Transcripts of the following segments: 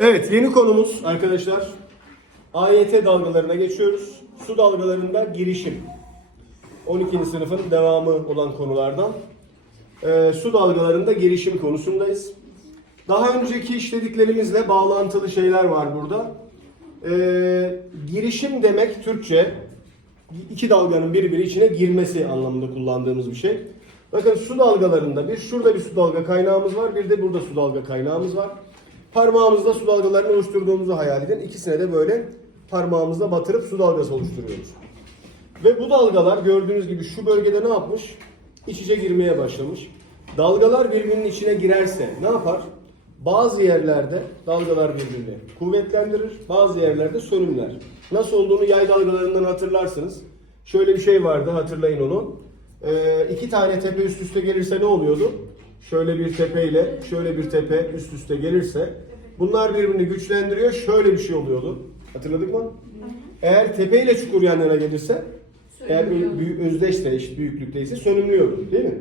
Evet yeni konumuz arkadaşlar AYT dalgalarına geçiyoruz. Su dalgalarında girişim. 12. sınıfın devamı olan konulardan. Ee, su dalgalarında girişim konusundayız. Daha önceki işlediklerimizle bağlantılı şeyler var burada. Ee, girişim demek Türkçe iki dalganın birbiri içine girmesi anlamında kullandığımız bir şey. Bakın su dalgalarında bir şurada bir su dalga kaynağımız var, bir de burada su dalga kaynağımız var. Parmağımızla su dalgalarını oluşturduğumuzu hayal edin. İkisine de böyle parmağımızla batırıp su dalgası oluşturuyoruz. Ve bu dalgalar gördüğünüz gibi şu bölgede ne yapmış? İç içe girmeye başlamış. Dalgalar birbirinin içine girerse ne yapar? Bazı yerlerde dalgalar birbirini kuvvetlendirir, bazı yerlerde sönümler. Nasıl olduğunu yay dalgalarından hatırlarsınız. Şöyle bir şey vardı, hatırlayın onu. Ee, iki tane tepe üst üste gelirse ne oluyordu? Şöyle bir tepe ile şöyle bir tepe üst üste gelirse bunlar birbirini güçlendiriyor. Şöyle bir şey oluyordu. Hatırladık mı? Eğer tepe ile çukur yan yana gelirse eğer özdeşse eşit büyüklükteyse sönümlüyordu değil mi?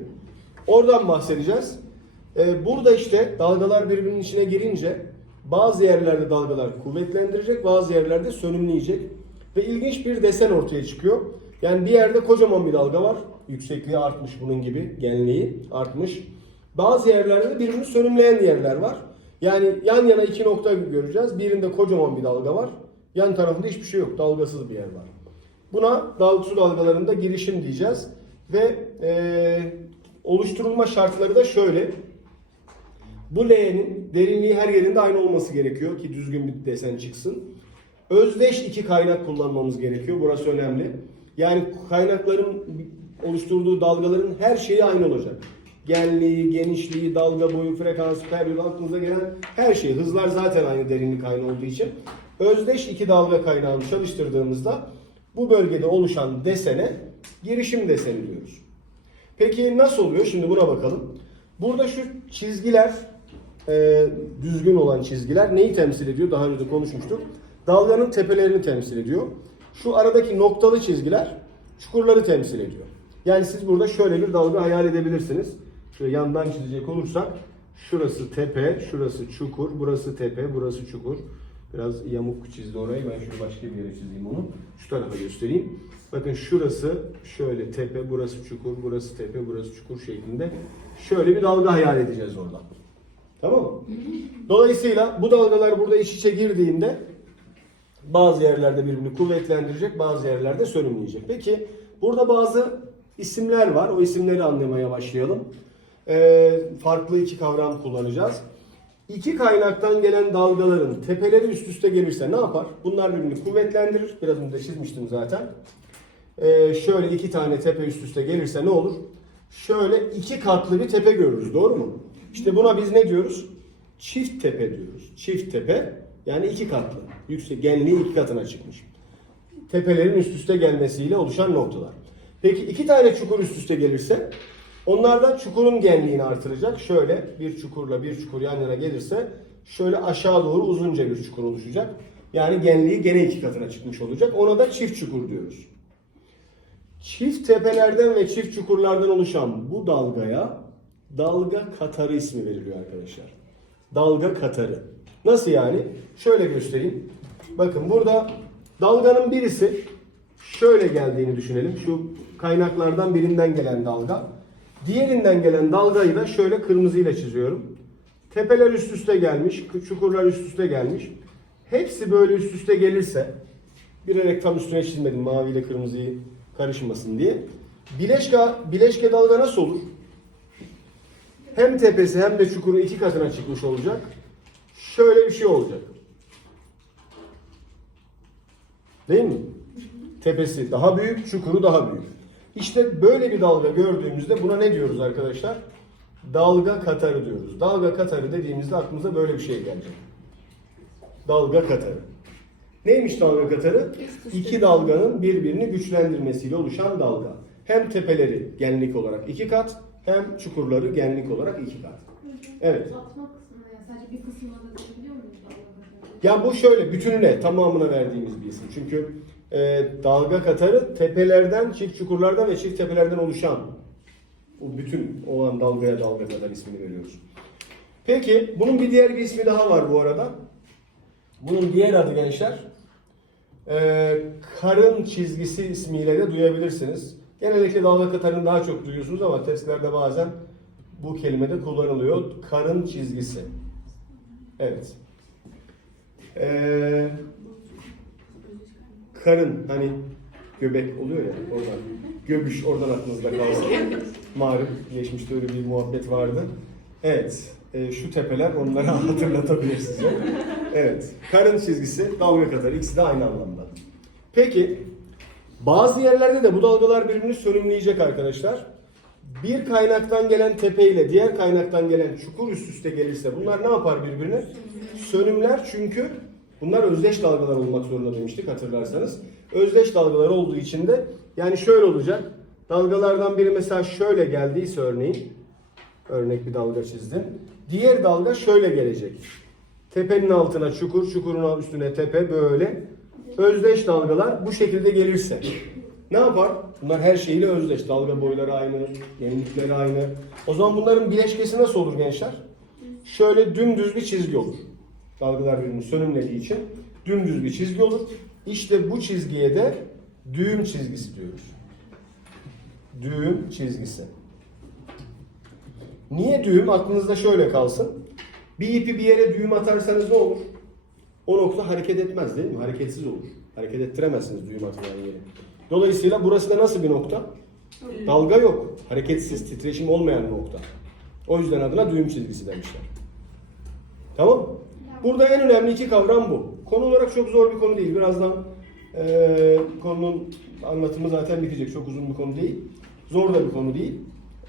Oradan bahsedeceğiz. Ee, burada işte dalgalar birbirinin içine girince bazı yerlerde dalgalar kuvvetlendirecek, bazı yerlerde sönümleyecek. Ve ilginç bir desen ortaya çıkıyor. Yani bir yerde kocaman bir dalga var. Yüksekliği artmış bunun gibi, genliği artmış. Bazı yerlerde de birbirini sönümleyen yerler var. Yani yan yana iki nokta göreceğiz. Birinde kocaman bir dalga var. Yan tarafında hiçbir şey yok. Dalgasız bir yer var. Buna dal su dalgalarında girişim diyeceğiz. Ve eee, oluşturulma şartları da şöyle. Bu L'nin derinliği her yerinde aynı olması gerekiyor ki düzgün bir desen çıksın. Özdeş iki kaynak kullanmamız gerekiyor. Burası önemli. Yani kaynakların oluşturduğu dalgaların her şeyi aynı olacak. Genliği, genişliği, dalga boyu, frekans, periyod aklınıza gelen her şey. Hızlar zaten aynı derinlik aynı olduğu için. Özdeş iki dalga kaynağını çalıştırdığımızda bu bölgede oluşan desene girişim deseni diyoruz. Peki nasıl oluyor? Şimdi buna bakalım. Burada şu çizgiler, e, düzgün olan çizgiler neyi temsil ediyor? Daha önce de konuşmuştuk. Dalganın tepelerini temsil ediyor. Şu aradaki noktalı çizgiler çukurları temsil ediyor. Yani siz burada şöyle bir dalga hayal edebilirsiniz. Şöyle yandan çizecek olursak şurası tepe, şurası çukur, burası tepe, burası çukur. Biraz yamuk çizdi orayı. Ben şöyle başka bir yere çizeyim onu. Şu tarafa göstereyim. Bakın şurası şöyle tepe, burası çukur, burası tepe, burası çukur şeklinde. Şöyle bir dalga hayal edeceğiz orada. Tamam mı? Dolayısıyla bu dalgalar burada iç içe girdiğinde bazı yerlerde birbirini kuvvetlendirecek, bazı yerlerde sönümleyecek. Peki burada bazı isimler var. O isimleri anlamaya başlayalım. Ee, farklı iki kavram kullanacağız. İki kaynaktan gelen dalgaların tepeleri üst üste gelirse ne yapar? Bunlar birbirini kuvvetlendirir. Biraz önce çizmiştim zaten. Ee, şöyle iki tane tepe üst üste gelirse ne olur? Şöyle iki katlı bir tepe görürüz. Doğru mu? İşte buna biz ne diyoruz? Çift tepe diyoruz. Çift tepe yani iki katlı. Yüksek genliği iki katına çıkmış. Tepelerin üst üste gelmesiyle oluşan noktalar. Peki iki tane çukur üst üste gelirse onlar da çukurun genliğini artıracak. Şöyle bir çukurla bir çukur yan yana gelirse şöyle aşağı doğru uzunca bir çukur oluşacak. Yani genliği gene iki katına çıkmış olacak. Ona da çift çukur diyoruz. Çift tepelerden ve çift çukurlardan oluşan bu dalgaya dalga katarı ismi veriliyor arkadaşlar. Dalga katarı. Nasıl yani? Şöyle göstereyim. Bakın burada dalganın birisi şöyle geldiğini düşünelim. Şu kaynaklardan birinden gelen dalga. Diğerinden gelen dalgayı da şöyle kırmızıyla çiziyorum. Tepeler üst üste gelmiş, çukurlar üst üste gelmiş. Hepsi böyle üst üste gelirse, bilerek tam üstüne çizmedim maviyle kırmızıyı karışmasın diye. Bileşke, bileşke dalga nasıl olur? Hem tepesi hem de çukuru iki katına çıkmış olacak. Şöyle bir şey olacak. Değil mi? Tepesi daha büyük, çukuru daha büyük. İşte böyle bir dalga gördüğümüzde buna ne diyoruz arkadaşlar? Dalga katarı diyoruz. Dalga katarı dediğimizde aklımıza böyle bir şey gelecek. Dalga katarı. Neymiş dalga katarı? İki dalganın birbirini güçlendirmesiyle oluşan dalga. Hem tepeleri genlik olarak iki kat, hem çukurları genlik olarak iki kat. Evet. Atma kısmına yani sadece bir kısmına da? Yani bu şöyle bütününe, tamamına verdiğimiz bir isim. Çünkü e, dalga katarı tepelerden, çift çukurlardan ve çift tepelerden oluşan o bütün olan dalgaya dalga katar ismini veriyoruz. Peki bunun bir diğer bir ismi daha var bu arada. Bunun diğer adı gençler e, karın çizgisi ismiyle de duyabilirsiniz. Genellikle dalga katarını daha çok duyuyorsunuz ama testlerde bazen bu kelime de kullanılıyor. Karın çizgisi. Evet. Ee, karın hani göbek oluyor ya oradan. Göbüş oradan aklınızda kalsın. Malum geçmişte öyle bir muhabbet vardı. Evet. e, şu tepeler onları hatırlatabilir size. Evet. Karın çizgisi, dalga katar. ikisi de aynı anlamda. Peki bazı yerlerde de bu dalgalar birbirini sönümleyecek arkadaşlar. Bir kaynaktan gelen tepe ile diğer kaynaktan gelen çukur üst üste gelirse bunlar ne yapar birbirini? Sönümler çünkü bunlar özdeş dalgalar olmak zorunda demiştik hatırlarsanız. Özdeş dalgalar olduğu için de yani şöyle olacak. Dalgalardan biri mesela şöyle geldiyse örneğin örnek bir dalga çizdim. Diğer dalga şöyle gelecek. Tepenin altına çukur, çukurun üstüne tepe böyle. Özdeş dalgalar bu şekilde gelirse ne yapar? Bunlar her şeyiyle özdeş. Dalga boyları aynı, derinlikleri aynı. O zaman bunların bileşkesi nasıl olur gençler? Şöyle dümdüz bir çizgi olur. Dalgalar birbirini sönümlediği için dümdüz bir çizgi olur. İşte bu çizgiye de düğüm çizgisi diyoruz. Düğüm çizgisi. Niye düğüm? Aklınızda şöyle kalsın. Bir ipi bir yere düğüm atarsanız ne olur? O nokta hareket etmez değil mi? Hareketsiz olur. Hareket ettiremezsiniz düğüm atılan yeri. Dolayısıyla burası da nasıl bir nokta? Dalga yok. Hareketsiz, titreşim olmayan nokta. O yüzden adına düğüm çizgisi demişler. Tamam? Burada en önemli iki kavram bu. Konu olarak çok zor bir konu değil. Birazdan eee konunun anlatımı zaten bitecek. Çok uzun bir konu değil. Zor da bir konu değil.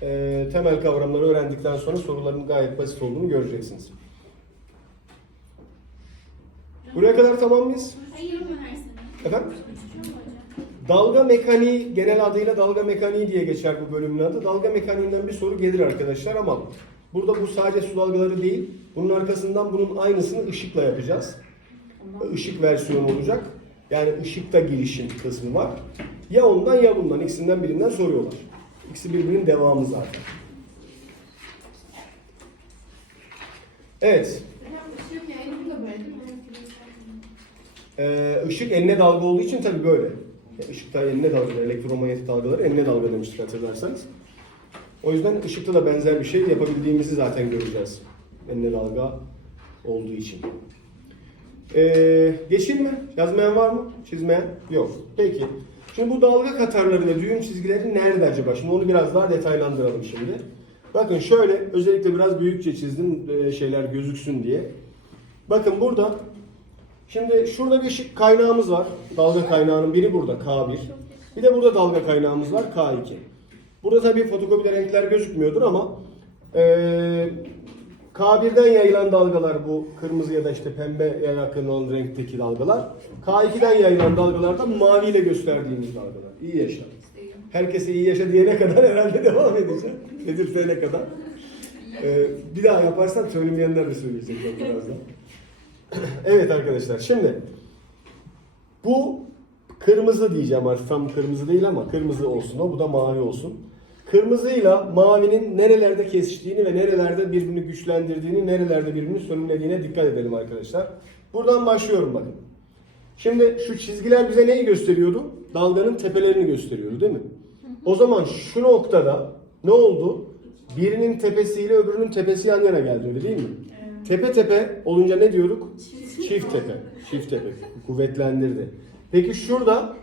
Eee, temel kavramları öğrendikten sonra soruların gayet basit olduğunu göreceksiniz. Buraya kadar tamam mıyız? Hayır? Efendim? Dalga mekaniği genel adıyla dalga mekaniği diye geçer bu bölümün adı. Dalga mekaniğinden bir soru gelir arkadaşlar ama burada bu sadece su dalgaları değil. Bunun arkasından bunun aynısını ışıkla yapacağız. Işık versiyonu olacak. Yani ışıkta girişim kısmı var. Ya ondan ya bundan ikisinden birinden soruyorlar. İkisi birbirinin devamı zaten. Evet. Ee, ışık enine dalga olduğu için tabii böyle. Işıkta enine dalga, elektromanyetik dalgaları enine dalga demiştik hatırlarsanız. O yüzden ışıkta da benzer bir şey yapabildiğimizi zaten göreceğiz. Enine dalga olduğu için. Ee, geçeyim mi? Yazmayan var mı? Çizmeyen? Yok. Peki. Şimdi bu dalga katarları ve düğüm çizgileri nerede acaba? Şimdi onu biraz daha detaylandıralım şimdi. Bakın şöyle özellikle biraz büyükçe çizdim e, şeyler gözüksün diye. Bakın burada Şimdi şurada bir kaynağımız var. Dalga kaynağının biri burada K1. Bir de burada dalga kaynağımız var K2. Burada tabii fotokopide renkler gözükmüyordur ama eee K1'den yayılan dalgalar bu kırmızı ya da işte pembe yakın olan renkteki dalgalar. K2'den yayılan dalgalar da maviyle gösterdiğimiz dalgalar. İyi yaşa. Herkese iyi yaşa diyene kadar herhalde devam edeceğim. Dedirtene kadar. Eee, bir daha yaparsan söylemeyenler de söyleyecekler birazdan. Evet arkadaşlar şimdi bu kırmızı diyeceğim artık tam kırmızı değil ama kırmızı olsun o bu da mavi olsun. Kırmızıyla mavinin nerelerde kesiştiğini ve nerelerde birbirini güçlendirdiğini, nerelerde birbirini sönümlediğine dikkat edelim arkadaşlar. Buradan başlıyorum bakın. Şimdi şu çizgiler bize neyi gösteriyordu? Dalganın tepelerini gösteriyordu değil mi? O zaman şu noktada ne oldu? Birinin tepesiyle öbürünün tepesi yan yana geldi öyle değil mi? Tepe tepe olunca ne diyorduk? Çift tepe. Çift tepe. Kuvvetlendirdi. Peki şurada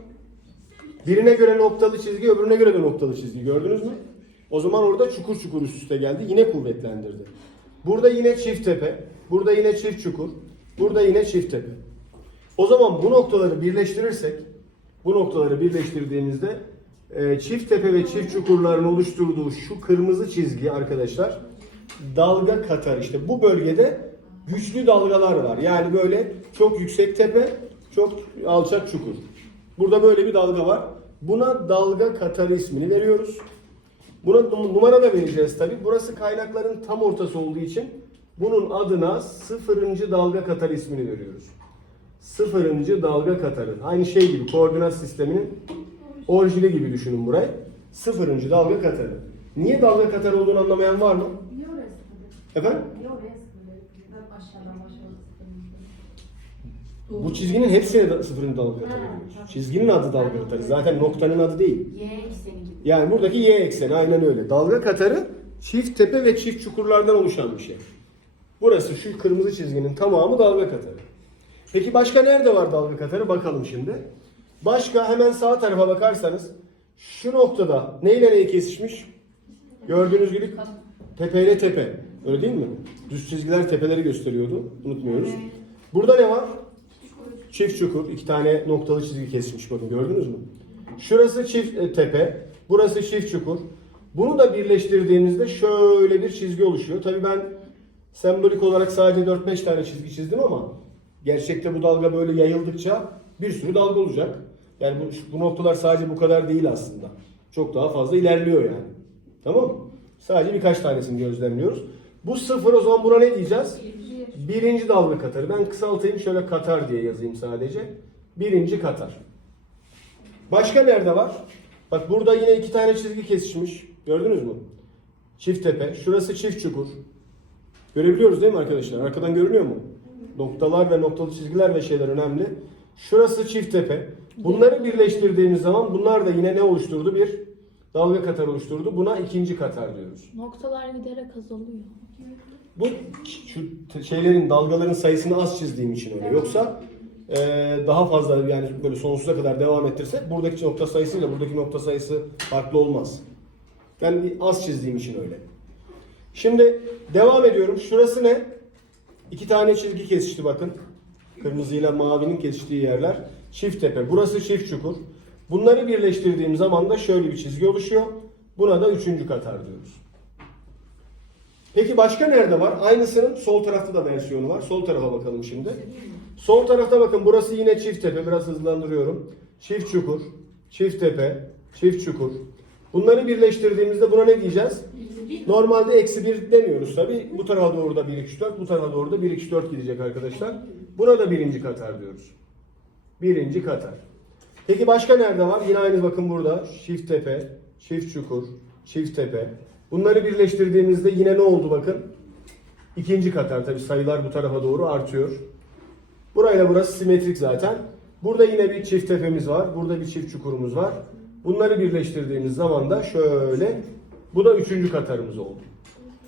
birine göre noktalı çizgi öbürüne göre de noktalı çizgi gördünüz mü? O zaman orada çukur çukur üst üste geldi. Yine kuvvetlendirdi. Burada yine çift tepe. Burada yine çift çukur. Burada yine çift tepe. O zaman bu noktaları birleştirirsek bu noktaları birleştirdiğimizde e, çift tepe ve çift çukurların oluşturduğu şu kırmızı çizgi arkadaşlar dalga katar işte bu bölgede güçlü dalgalar var. Yani böyle çok yüksek tepe, çok alçak çukur. Burada böyle bir dalga var. Buna dalga katarı ismini veriyoruz. Buna num- numara da vereceğiz tabi. Burası kaynakların tam ortası olduğu için bunun adına sıfırıncı dalga katarı ismini veriyoruz. Sıfırıncı dalga katarı. Aynı şey gibi koordinat sisteminin orijini gibi düşünün burayı. Sıfırıncı dalga katarı. Niye dalga katarı olduğunu anlamayan var mı? Sıkıldı? Efendim? Bu çizginin hepsine sıfırın dalga katarı diyoruz. Çizginin adı dalga katarı. Zaten noktanın adı değil. Y ekseni gibi. Yani buradaki y ekseni aynen öyle. Dalga katarı çift tepe ve çift çukurlardan oluşan bir şey. Burası şu kırmızı çizginin tamamı dalga katarı. Peki başka nerede var dalga katarı? Bakalım şimdi. Başka hemen sağ tarafa bakarsanız şu noktada neyle neyi kesişmiş? Gördüğünüz gibi tepeyle tepe. Öyle değil mi? Düz çizgiler tepeleri gösteriyordu. Unutmuyoruz. Burada ne var? Çift çukur. iki tane noktalı çizgi kesmiş bakın gördünüz mü? Şurası çift e, tepe. Burası çift çukur. Bunu da birleştirdiğimizde şöyle bir çizgi oluşuyor. Tabii ben sembolik olarak sadece 4-5 tane çizgi çizdim ama gerçekte bu dalga böyle yayıldıkça bir sürü dalga olacak. Yani bu, bu noktalar sadece bu kadar değil aslında. Çok daha fazla ilerliyor yani. Tamam mı? Sadece birkaç tanesini gözlemliyoruz. Bu sıfır o zaman buna ne diyeceğiz? Birinci dalga katarı. Ben kısaltayım şöyle katar diye yazayım sadece. Birinci katar. Başka nerede var? Bak burada yine iki tane çizgi kesişmiş. Gördünüz mü? Çift tepe. Şurası çift çukur. Görebiliyoruz değil mi arkadaşlar? Arkadan görünüyor mu? Noktalar ve noktalı çizgiler ve şeyler önemli. Şurası çift tepe. Bunları birleştirdiğimiz zaman bunlar da yine ne oluşturdu? Bir dalga katar oluşturdu. Buna ikinci katar diyoruz. Noktalar giderek azalıyor. Bu şu şeylerin dalgaların sayısını az çizdiğim için öyle. Yoksa e, daha fazla yani böyle sonsuza kadar devam ettirse buradaki nokta sayısıyla buradaki nokta sayısı farklı olmaz. Ben az çizdiğim için öyle. Şimdi devam ediyorum. Şurası ne? İki tane çizgi kesişti bakın. Kırmızıyla mavinin kesiştiği yerler. Çift tepe. Burası çift çukur. Bunları birleştirdiğim zaman da şöyle bir çizgi oluşuyor. Buna da üçüncü katar diyoruz. Peki başka nerede var? Aynısının sol tarafta da versiyonu var. Sol tarafa bakalım şimdi. Sol tarafta bakın burası yine çift tepe. Biraz hızlandırıyorum. Çift çukur, çift tepe, çift çukur. Bunları birleştirdiğimizde buna ne diyeceğiz? Normalde eksi 1 demiyoruz tabi. Bu tarafa doğru da 1, 2, 3, 4. Bu tarafa doğru da 1, 2, 3, 4 gidecek arkadaşlar. Buna da birinci katar diyoruz. Birinci katar. Peki başka nerede var? Yine aynı bakın burada. Çift tepe, çift çukur, çift tepe. Bunları birleştirdiğimizde yine ne oldu bakın? İkinci katar. Tabi sayılar bu tarafa doğru artıyor. Burayla burası simetrik zaten. Burada yine bir çift tepemiz var. Burada bir çift çukurumuz var. Bunları birleştirdiğimiz zaman da şöyle bu da üçüncü katarımız oldu.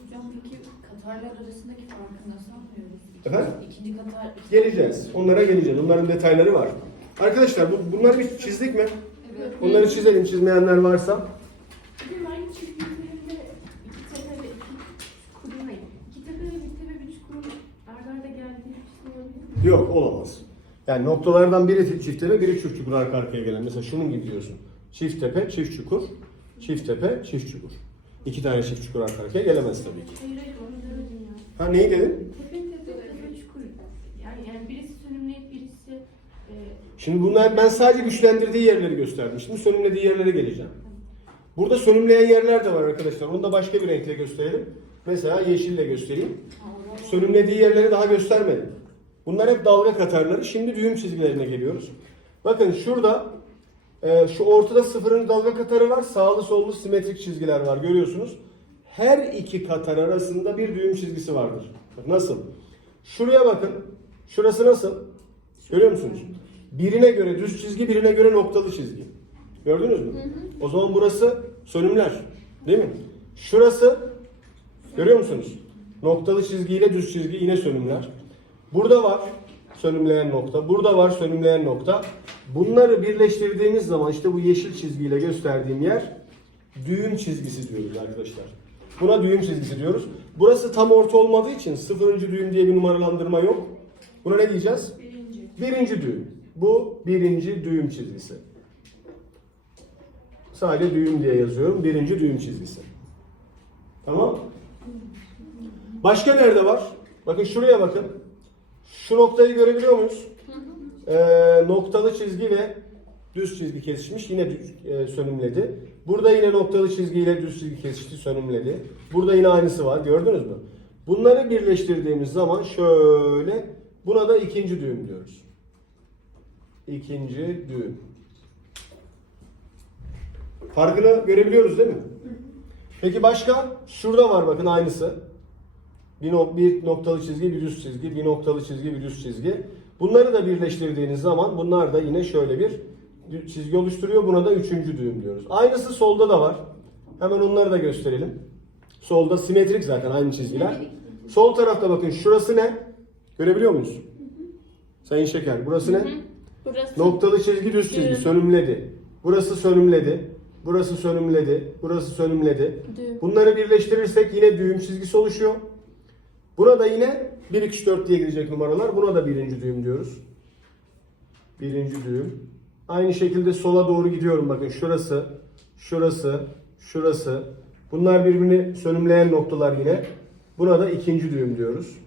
Hocam peki Katarlar arasındaki farkı nasıl anlıyoruz? İkinci, Efendim? İkinci Katar... Geleceğiz. Onlara geleceğiz. Onların detayları var. Arkadaşlar bu, bunları bir çizdik mi? Evet. Onları çizelim çizmeyenler varsa. Bugün aynı çizgilerinde iki tepe ve iki çukurun iki tepe ve bir tepe bir çukurun arda arda geldiği bir şey olabilir mi? Yok olamaz. Yani noktalardan biri çift tepe, biri çift çukur arka arkaya gelen. Mesela şunun gibi diyorsun. Çift tepe, çift çukur, çift tepe, çift çukur. İki tane çift çukur arka arkaya gelemez tabii ki. Hayır hayır onu demedim ya. Ha neyi dedin? Tepe tepe tepe çukur. Yani, yani birisi sönümleyip birisi e, Şimdi bunlar ben sadece güçlendirdiği yerleri gösterdim. Şimdi sönümlediği yerlere geleceğim. Burada sönümleyen yerler de var arkadaşlar. Onu da başka bir renkle gösterelim. Mesela yeşille göstereyim. Sönümlediği yerleri daha göstermedim. Bunlar hep dalga katarları. Şimdi düğüm çizgilerine geliyoruz. Bakın şurada e, şu ortada sıfırın dalga katarı var. Sağlı sollu simetrik çizgiler var. Görüyorsunuz. Her iki katar arasında bir düğüm çizgisi vardır. Nasıl? Şuraya bakın. Şurası nasıl? Görüyor musunuz? Birine göre düz çizgi, birine göre noktalı çizgi. Gördünüz mü? O zaman burası sönümler. Değil mi? Şurası görüyor musunuz? Noktalı çizgiyle düz çizgi yine sönümler. Burada var sönümleyen nokta. Burada var sönümleyen nokta. Bunları birleştirdiğimiz zaman işte bu yeşil çizgiyle gösterdiğim yer düğüm çizgisi diyoruz arkadaşlar. Buna düğüm çizgisi diyoruz. Burası tam orta olmadığı için sıfırıncı düğüm diye bir numaralandırma yok. Buna ne diyeceğiz? Birinci. Birinci düğüm. Bu birinci düğüm çizgisi. Sadece düğüm diye yazıyorum. Birinci düğüm çizgisi. Tamam. Başka nerede var? Bakın şuraya bakın. Şu noktayı görebiliyor muyuz? Ee, noktalı çizgi ve düz çizgi kesişmiş. Yine düz- e, sönümledi. Burada yine noktalı çizgiyle düz çizgi kesişti, sönümledi. Burada yine aynısı var. Gördünüz mü? Bunları birleştirdiğimiz zaman şöyle buna da ikinci düğüm diyoruz. İkinci düğüm. Farkını görebiliyoruz değil mi? Peki başka? Şurada var bakın aynısı. Bir, nok- bir noktalı çizgi, bir düz çizgi, bir noktalı çizgi, bir düz çizgi. Bunları da birleştirdiğiniz zaman bunlar da yine şöyle bir çizgi oluşturuyor. Buna da üçüncü düğüm diyoruz. Aynısı solda da var. Hemen onları da gösterelim. Solda simetrik zaten aynı çizgiler. Sol tarafta bakın şurası ne? Görebiliyor muyuz? Sayın Şeker burası ne? Burası Noktalı çizgi düz çizgi sönümledi. Burası sönümledi. Burası sönümledi. Burası sönümledi. düğüm. Bunları birleştirirsek yine düğüm çizgisi oluşuyor. Buna da yine 1 2 3 4 diye gidecek numaralar. Buna da birinci düğüm diyoruz. Birinci düğüm. Aynı şekilde sola doğru gidiyorum bakın şurası, şurası, şurası. Bunlar birbirini sönümleyen noktalar yine. Buna da ikinci düğüm diyoruz.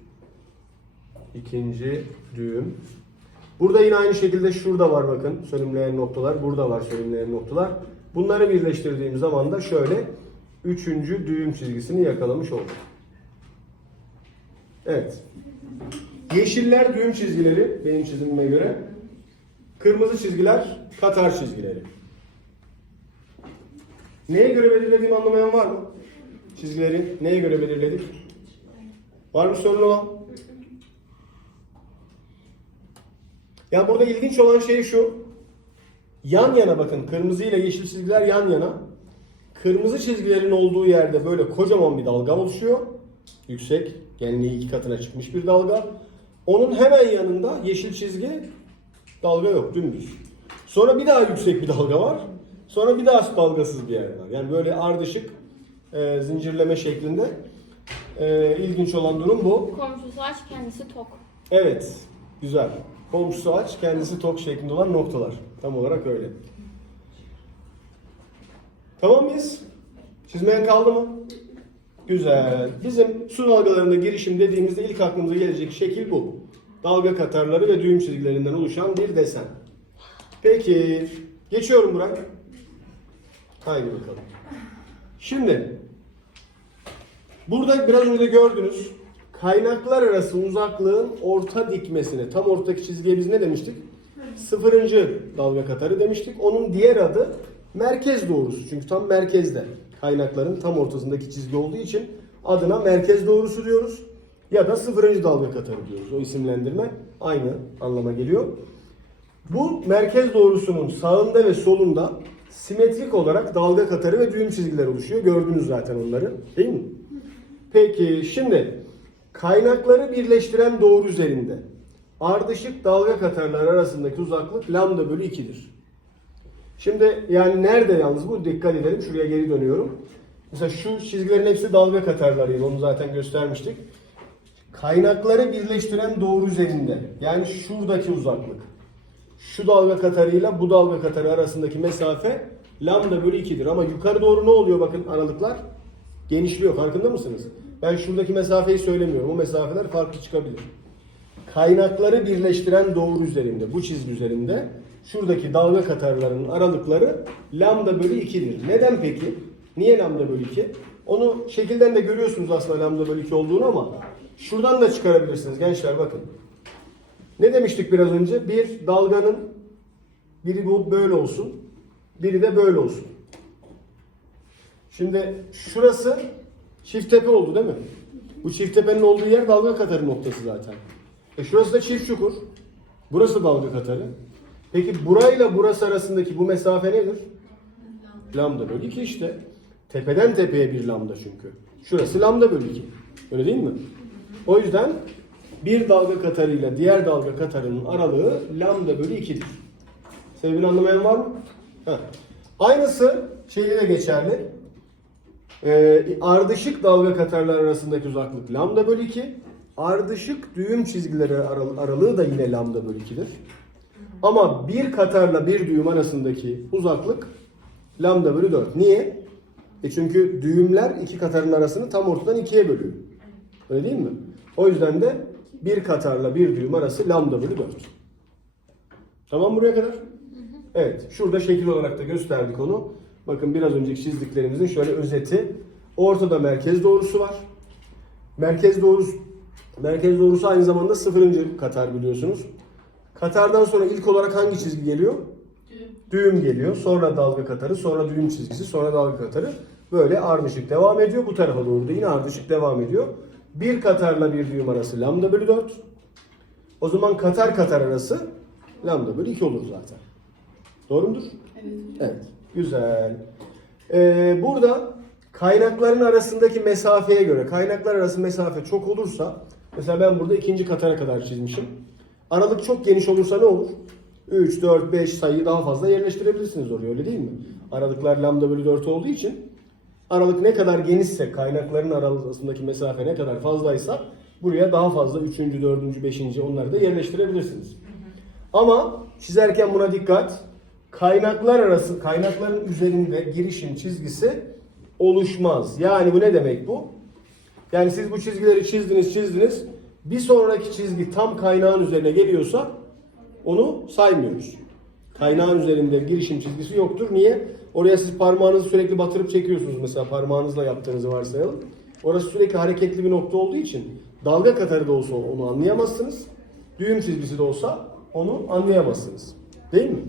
İkinci düğüm. Burada yine aynı şekilde şurada var bakın sönümleyen noktalar. Burada var sönümleyen noktalar. Bunları birleştirdiğim zaman da şöyle üçüncü düğüm çizgisini yakalamış olduk. Evet. Yeşiller düğüm çizgileri benim çizimime göre. Kırmızı çizgiler katar çizgileri. Neye göre belirlediğimi anlamayan var mı? Çizgileri neye göre belirledik? Var mı sorun olan? Ya burada ilginç olan şey şu. Yan yana bakın. Kırmızı ile yeşil çizgiler yan yana. Kırmızı çizgilerin olduğu yerde böyle kocaman bir dalga oluşuyor. Yüksek, genliği iki katına çıkmış bir dalga. Onun hemen yanında yeşil çizgi dalga yok, dümdüz. Sonra bir daha yüksek bir dalga var. Sonra bir daha dalgasız bir yer var. Yani böyle ardışık e, zincirleme şeklinde. E, ilginç olan durum bu. Komşusu aç kendisi tok. Evet, güzel. Komşusu aç, kendisi tok şeklinde olan noktalar. Tam olarak öyle. Tamam mıyız? Çizmeyen kaldı mı? Güzel. Bizim su dalgalarında girişim dediğimizde ilk aklımıza gelecek şekil bu. Dalga katarları ve düğüm çizgilerinden oluşan bir desen. Peki, geçiyorum Burak. Haydi bakalım. Şimdi, burada biraz önce gördünüz. Kaynaklar arası uzaklığın orta dikmesine, tam ortadaki çizgiye biz ne demiştik? Sıfırıncı dalga katarı demiştik. Onun diğer adı merkez doğrusu. Çünkü tam merkezde. Kaynakların tam ortasındaki çizgi olduğu için adına merkez doğrusu diyoruz. Ya da sıfırıncı dalga katarı diyoruz. O isimlendirme aynı anlama geliyor. Bu merkez doğrusunun sağında ve solunda simetrik olarak dalga katarı ve düğüm çizgiler oluşuyor. Gördünüz zaten onları. Değil mi? Peki şimdi kaynakları birleştiren doğru üzerinde ardışık dalga katarlar arasındaki uzaklık lambda bölü 2'dir. Şimdi yani nerede yalnız bu? Dikkat edelim. Şuraya geri dönüyorum. Mesela şu çizgilerin hepsi dalga katarlarıydı. Onu zaten göstermiştik. Kaynakları birleştiren doğru üzerinde. Yani şuradaki uzaklık. Şu dalga katarıyla bu dalga katarı arasındaki mesafe lambda bölü 2'dir. Ama yukarı doğru ne oluyor bakın aralıklar? Genişliyor. Farkında mısınız? Ben şuradaki mesafeyi söylemiyorum. O mesafeler farklı çıkabilir. Kaynakları birleştiren doğru üzerinde, bu çizgi üzerinde şuradaki dalga katarlarının aralıkları lambda bölü 2'dir. Neden peki? Niye lambda bölü 2? Onu şekilden de görüyorsunuz aslında lambda bölü 2 olduğunu ama şuradan da çıkarabilirsiniz gençler bakın. Ne demiştik biraz önce? Bir dalganın biri bu böyle olsun, biri de böyle olsun. Şimdi şurası çift tepe oldu değil mi? Bu çift tepenin olduğu yer dalga katarı noktası zaten. E şurası da çift çukur. Burası dalga katarı. Peki burayla burası arasındaki bu mesafe nedir? Lambda bölü 2 işte. Tepeden tepeye bir lambda çünkü. Şurası lambda bölü 2. Öyle değil mi? O yüzden bir dalga katarıyla diğer dalga katarının aralığı lambda bölü 2'dir. Sebebini anlamayan var mı? Heh. Aynısı şeyde de geçerli. Ee, ardışık dalga katarlar arasındaki uzaklık lambda bölü 2. Ardışık düğüm çizgileri aral- aralığı da yine lambda bölü 2'dir. Ama bir katarla bir düğüm arasındaki uzaklık lambda bölü 4. Niye? E çünkü düğümler iki katarın arasını tam ortadan ikiye bölüyor. Öyle değil mi? O yüzden de bir katarla bir düğüm arası lambda bölü 4. Tamam buraya kadar? Evet. Şurada şekil olarak da gösterdik onu. Bakın biraz önceki çizdiklerimizin şöyle özeti. Ortada merkez doğrusu var. Merkez doğrusu merkez doğrusu aynı zamanda sıfırıncı katar biliyorsunuz. Katardan sonra ilk olarak hangi çizgi geliyor? Düğüm geliyor. Sonra dalga katarı, sonra düğüm çizgisi, sonra dalga katarı. Böyle ardışık devam ediyor. Bu tarafa doğru da yine ardışık devam ediyor. Bir katarla bir düğüm arası lambda bölü 4. O zaman katar katar arası lambda bölü 2 olur zaten. Doğru mudur? Evet. Evet. Güzel. Ee, burada kaynakların arasındaki mesafeye göre kaynaklar arası mesafe çok olursa mesela ben burada ikinci katara kadar çizmişim. Aralık çok geniş olursa ne olur? 3, 4, 5 sayıyı daha fazla yerleştirebilirsiniz oraya öyle değil mi? Aralıklar lambda bölü 4 olduğu için aralık ne kadar genişse kaynakların arasındaki mesafe ne kadar fazlaysa buraya daha fazla 3. 4. 5. onları da yerleştirebilirsiniz. Ama çizerken buna dikkat. Kaynaklar arası, kaynakların üzerinde girişim çizgisi oluşmaz. Yani bu ne demek bu? Yani siz bu çizgileri çizdiniz, çizdiniz. Bir sonraki çizgi tam kaynağın üzerine geliyorsa onu saymıyoruz. Kaynağın üzerinde girişim çizgisi yoktur. Niye? Oraya siz parmağınızı sürekli batırıp çekiyorsunuz mesela parmağınızla yaptığınızı varsayalım. Orası sürekli hareketli bir nokta olduğu için dalga katarı da olsa onu anlayamazsınız. Düğüm çizgisi de olsa onu anlayamazsınız. Değil mi?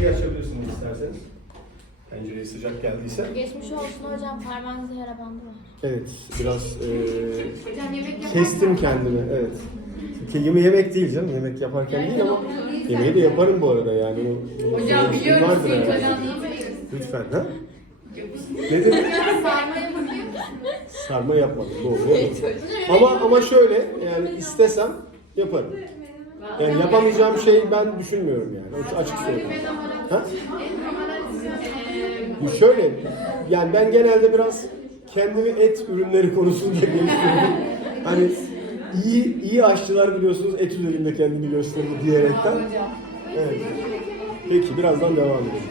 Şeyi açabilirsiniz isterseniz. Pencereyi sıcak geldiyse. Geçmiş olsun hocam parmağınızda yara bandı var. Evet, biraz eee, Hocam yemek yaparken kestim kendimi. Evet. Yeme yemek değil canım. Yemek yaparken değil ama yemeği de yaparım bu arada yani. Bu- bu- Hocam bu- biliyorum vardır herhalde. hocam değil mi? Lütfen ha? Ne dedin? Sarma yapmadım. Doğru. Ama ama şöyle yani istesem yaparım. Yani yapamayacağım şey ben düşünmüyorum yani. Açık söyleyeyim. Ha? Şöyle yani ben genelde biraz kendimi et ürünleri konusunda geliştiriyorum. Hani iyi iyi aşçılar biliyorsunuz et üzerinde kendini gösterir diyerekten. Evet. Peki birazdan devam edelim.